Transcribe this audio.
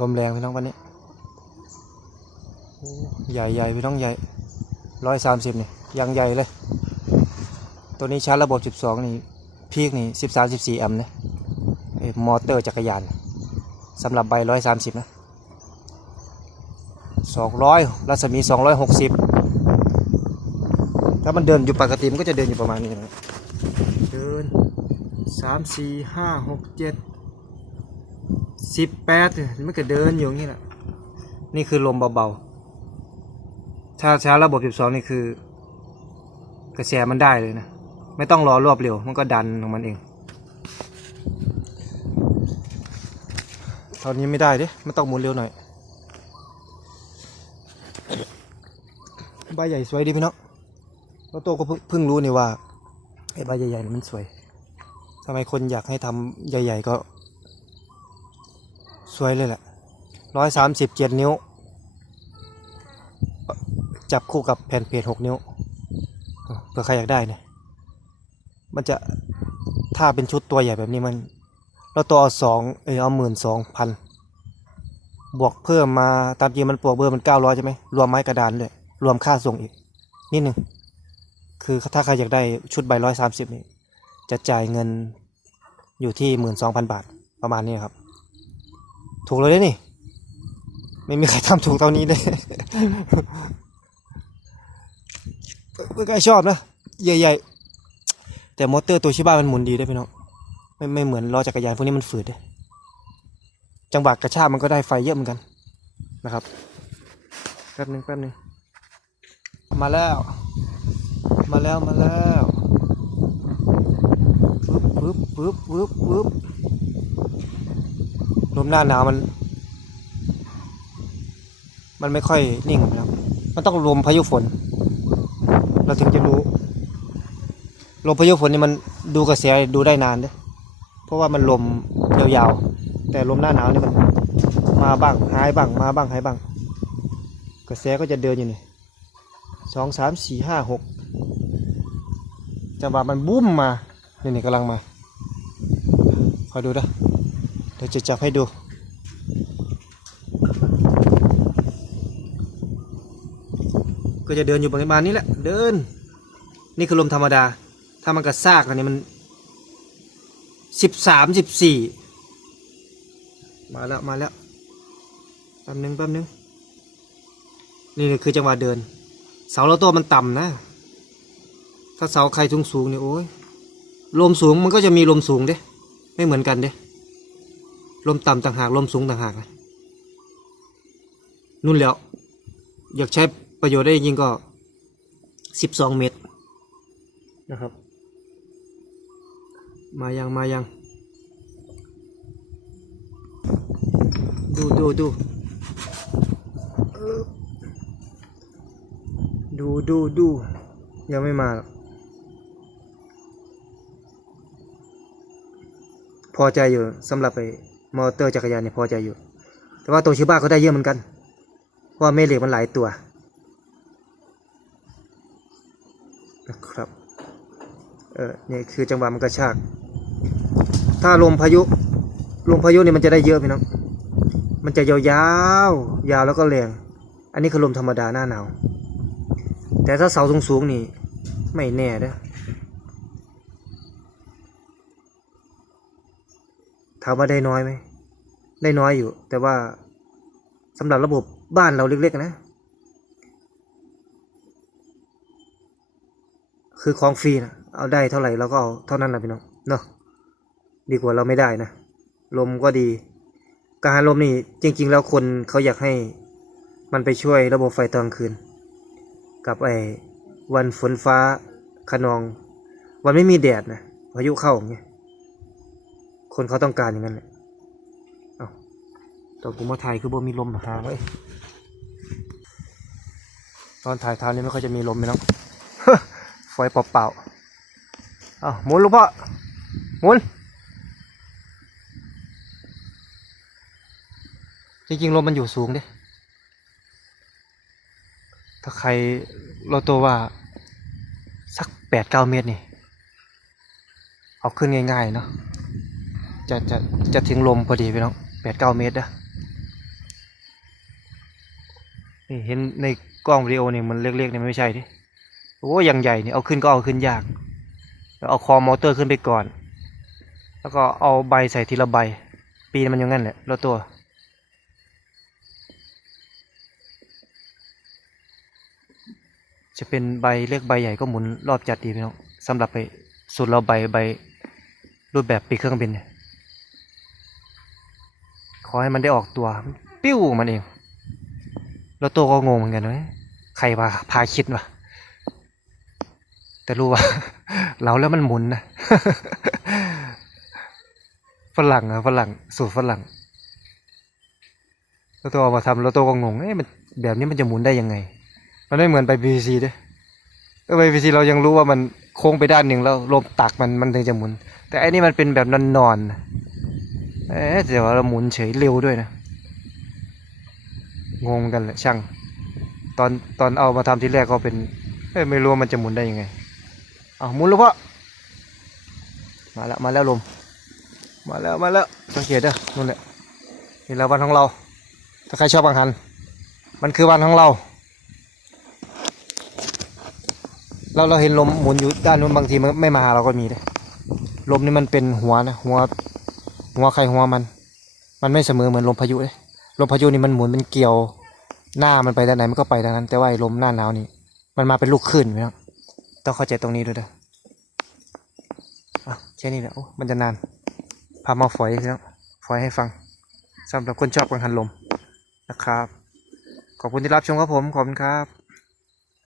ลมแรงพี่น้องวันนี้ใหญ่ใหญ่พี่น้องใหญ่ร้อยสามสิบเนี่ยยังใหญ่เลย ตัวนี้ชาร์จระบบสิบสองนี่พีกนี่สิบสามสิบสี่แอมป์นะมอเตอร์จักรยานสำหรับใบร้อยสามสิบนะสองร้อยรัศมีสองร้อยหกสิบถ้ามันเดินอยู่ปกติมันก็จะเดินอยู่ประมาณนี้นะเดินสามสี่ห้าหกเจ็ด สิบแปดเนี่ยมันก็เดินอยู่อย่างนี้แหละ นี่คือลมเบาๆ ถ้าช้าระบบสิบสองนี่คือ กระแสมันได้เลยนะ ไม่ต้องรอรอบเร็ว มันก็ดันของมันเองตอนนี้ไม่ได้ด้มันต้องหมุนเร็วหน่อย ใบใหญ่สวยดีพี่น้องแล้วโตก็เพิ่งเพิ่งรู้นี่ว่าไอ้ใบใหญ่ๆนี่มันสวยทำไมคนอยากให้ทำใหญ่ ๆ ก็ สวยเลยแหละร้อยสามสิบเจ็ดนิ้ว จับคู่กับแผ่นเพจหกนิ้วเผื่อใครอยากได้เนี่ยมันจะถ้าเป็นชุดตัวใหญ่แบบนี้มัน เราตัวเอาสองเออเอาหมื่นสองพันบวกเพิ่มมาตามจริงมันปวกเบอร์มันเก้าร้อยใช่ไหมรวมไม้กระดานด้วยรวมค่าส่งอีก นิดหนึ่งคือถ้าใครอยากได้ชุดใบร้อยสามสิบนี่จะจ่ายเงินอยู่ที่หมื่นสองพันบาทประมาณนี้ครับ ถูกเลยนี่ ไม่มีใครทำถูกเท่านี้เลยเพื่อนก็ชอบนะ ใหญ่ๆ แต่มอเตอร์ตัวชิบ้ามันหมุนดีได้พี่น้องไม่ไม่เหมือนล้อจักรยานพวกนี้มันฝืดเลยจังหวะกระชากมันก็ได้ไฟเยอะเหมือนกันนะครับแป๊บหนึ่งแป๊บหนึ่งมาแล้ว มาแล้วมาแล้วปึ๊บปึ๊บปึ๊บปึ๊บปึ๊บ ลมหน้าหนาวมัน มันไม่ค่อยนิ่งนะครับมันต้องลมพายุฝน เราถึงจะรู้ลมพายุฝนนี่มันดูกระแสดูได้นานเด้เพราะว่ามันลมยาวๆ แต่ลมหน้าหนาวนี่มัน มาบ้างหายบ้างมาบ้างหายบ้าง กระแสก็จะเดินอยู่นี่สองสามสี่ห้าหกจังหวะมันบุ้มมา นี่นี่กำลังมา คอยดูนะ เดี๋ยวจะจับให้ดู ก็จะเดินอยู่ประมาณนี้แหละ เดิน นี่คือลมธรรมดา ถ้ามันกระซากอันนี้มันสิบสามสิบสี่มาแล้วมาแล้วแป๊บนึงแป๊บนึงนี่คือจังหวะเดิน เสาเราโต้มันต่ำนะ ถ้าเสาใครสูงสูงเนี่ยโอ้ยลมสูงมันก็จะมีลมสูงเด้ไม่เหมือนกันเด้ ลมต่ำต่างหากลมสูงต่างหากนะนู่นแล้ว อยากใช้ประโยชน์ได้จริงก็สิบสองเมตรนะครับ มายังมายัง ดูดูดูเออดูดูดูยังไม่มาหรอกพอใจอยู่สำหรับไอ้ มอเตอร์จักรยานเนี่ยพอใจอยู่ แต่ว่าตัวชิบ้าเขาได้เยอะเหมือนกัน เพราะว่าแม่เหล็กมันหลายตัวนะครับเออเนี่ยคือจังหวะมันกระชาก ถ้าลมพายุลมพายุเนี่ยมันจะได้เยอะพี่น้องมันจะยาวๆยาวแล้วก็แรงอันนี้คือลมธรรมดาหน้าหนาวแต่ถ้าเสาสูงๆนี่ไม่แน่นะามว่าได้น้อยไหม ได้น้อยอยู่ แต่ว่าสำหรับระบบบ้านเราเล็กๆนะ คือของฟรีนะเอาได้เท่าไหร่เราก็เอาเท่านั้นแหละพี่น้องเนาะดีกว่าเราไม่ได้นะ ลมก็ดี การลมนี่จริง ๆ แล้วคนเขาอยากให้มันไปช่วยระบบไฟตอนคืน กับไอ้วันฝนฟ้าขนอง วันไม่มีแดดนะพายุเข้าอย่างเงี้ย คนเขาต้องการอย่างนั้นแหละเอาตอนกูมาถ่ายคือบ่มีลมหาไว้ตอนถ่ายทานนี่ไม่ค่อยจะมีลมเลยเนาะฝอยเปล่าๆเอาหมุนลูกพ่อหมุน จริงๆลมมันอยู่สูงด้ถ้าใครเราตัวว่า สักแปดเก้าเมตรนี่ เอาขึ้นง่ายๆเนาะ จะจะจะถึงลมพอดีพี่น้องแปดเก้าเมตรนะนี่เห็นในกล้องวิดีโอนี่มันเล็กๆนี่มันไม่ใช่ดิโอ้ยังใหญ่เนี่ยเอาขึ้นก็เอาขึ้นยากแล้วเอาคอมอเตอร์ขึ้นไปก่อน แล้วก็เอาใบใส่ทีละใบ ปีนมันอย่างนั้นแหละรถตัวจะเป็นใบเล็กใบใหญ่ก็หมุนรอบจัดดีพี่น้องสำหรับไปสุดเราใบใบรูปแบบปีกเครื่องบินเนี่ย ขอให้มันได้ออกตัว ปิ้วมันเอง แล้วตัวก็งงเหมือนกันเว้ยใครพาพาคิดวะแต่รู้ว่า เราแล้วมันหมุนนะฝรั่งอะฝรั่งสูตรฝรั่งแล้วตัวเอามาทำแล้วตัวก็งงเอ๊ะมันแบบนี้มันจะหมุนได้ยังไง มันไม่เหมือนไป PVC เด้เออไป PVC เรายังรู้ว่ามันโค้งไปด้านหนึ่งแล้วลมตักมันมันถึงจะหมุน แต่อันนี้มันเป็นแบบนอนๆน เอ๊ะแต่ว่าเราหมุนเฉยเร็วด้วยนะ งงกันแหละช่าง ตอนตอนเอามาทำทีแรกก็เป็นเอ้ไม่รู้ว่ามันจะหมุนได้ยังไงเอาหมุนแล้วพ่อมาแล้วมาแล้วลม มาแล้วมาแล้วสังเกตเด้อนู่นแหละนี่แหละวันของเรา ถ้าใครชอบบางหัน มันคือวันของเรา เราเราเห็นลมหมุนอยู่ด้านนู้นบางทีมันไม่มาหาเราก็มีเลยลมนี่มันเป็นหัวนะหัว หัวใครหัวมัน มันไม่เสมอเหมือนลมพายุเลยลมพายุนี่มันหมุนเป็นเกี่ยว หน้ามันไปด้านไหนมันก็ไปด้านนั้น แต่ว่าไอ้ลมหน้าหนาวนี่ มันมาเป็นลูกคลื่นไหมครับต้องเข้าใจตรงนี้ด้วยเด้ออะแค่นี้แหละมันจะนานพามาฝอยครับฝอยให้ฟังสำหรับคนชอบกังหันลมนะครับ ขอบคุณที่รับชมครับผม ขอบคุณครับ